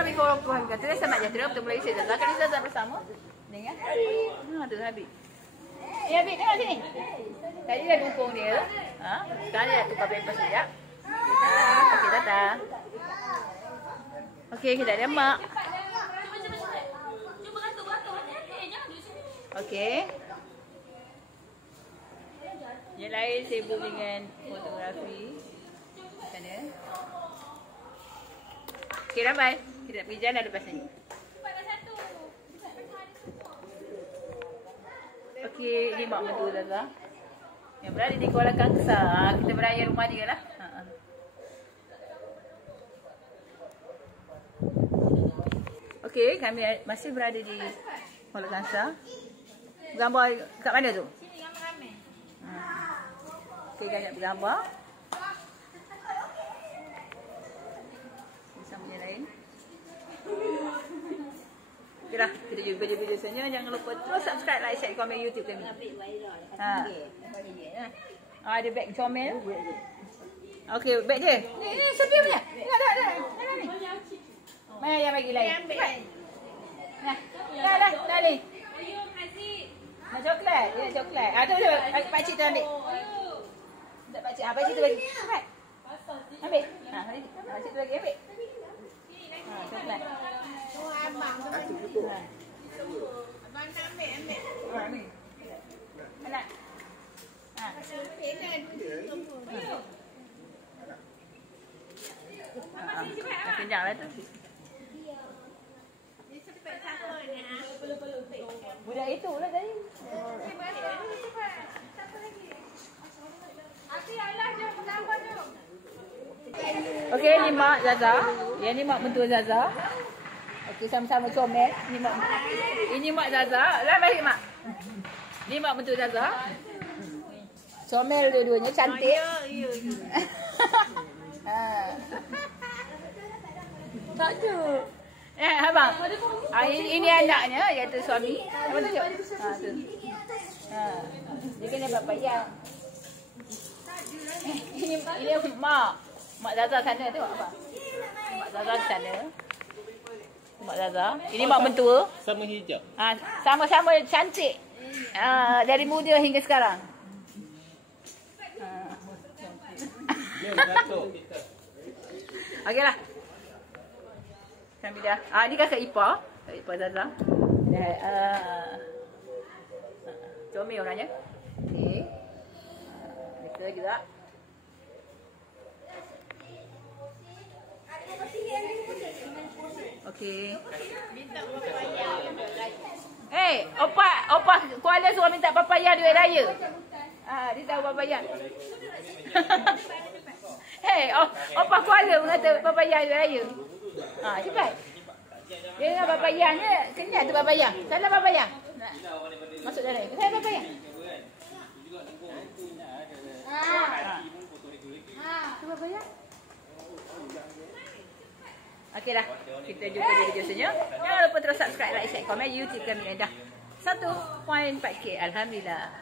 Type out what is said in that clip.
kami korang kata selamat sejahtera bertemu lagi saya Zaza. Kali Zaza bersama dengan tu Habib. Habib tengok sini. Tadi dah dukung dia. Sekarang dia dah tukar pampers sekejap. Okey datang. Okey kita ada mak. Cuba beratur. Jangan duduk sini. Okey. Yang lain sibuk dengan fotografi. Sana. Okey ramai. Kita nak pergi jalan lepas ni. Okey, ini mak mentua Zaza. Yang berada di Kuala Kangsar. Kita beraya rumah dia lah. Okey, kami masih berada di Kuala Kangsar. Bergambar kat mana tu? Sini gambar ramai. Okey, kami nak bergambar. Sama yang lain. Okeylah, kita jumpa di video selanjutnya. Jangan lupa terus subscribe, like, share, komen YouTube kami. Ada beg comel. Okey, beg dia. Ni sedia punya. Tengok dah. Ni. Mana yang bagi lain? Dah ni. Nak coklat. Dia nak coklat. Tu pak cik tu ambil. Tak pak cik. Pak cik tu bagi. Ambil. Pak cik tu bagi ambil. Coklat. Abang tu kan. Abang nak ambil. Ni. Anak. Kenyang lah tu. Budak itu lah tadi. Okey, ni mak Zaza. Yang ni mak mentua Zaza. Okey, sama-sama comel. Ini mak Zaza. Lah baik mak. Ni mak mentua Zaza. Comel dua-duanya, cantik. Tak ada. Abang. Ini anaknya iaitu suami. Abang tunjuk. Tu. Dia kena buat payah. Ini mak. Mak Zaza sana tengok apa? Mak Zaza sana. Mak Zaza. Ini mak mentua. Sama hijab. Sama-sama cantik. Dari muda hingga sekarang. Okeylah. Kami dah. Ni kakak Ipa. Kakak Ipa Zaza. Comel orangnya. Okey. Kita lagi tak? Okey. Opa Kuala suruh minta papaya duit raya. Dia tahu papaya. Opa Kuala mengata papaya duit raya. Cepat. Dia dengan papayanya, kenyal tu papaya. Salah papaya. Masuk dalam. Saya papaya. Tu papaya. Okeylah, kita jumpa di video selanjutnya. Jangan lupa terus subscribe, like, share, komen YouTube kami yang dah 1.4K. Alhamdulillah.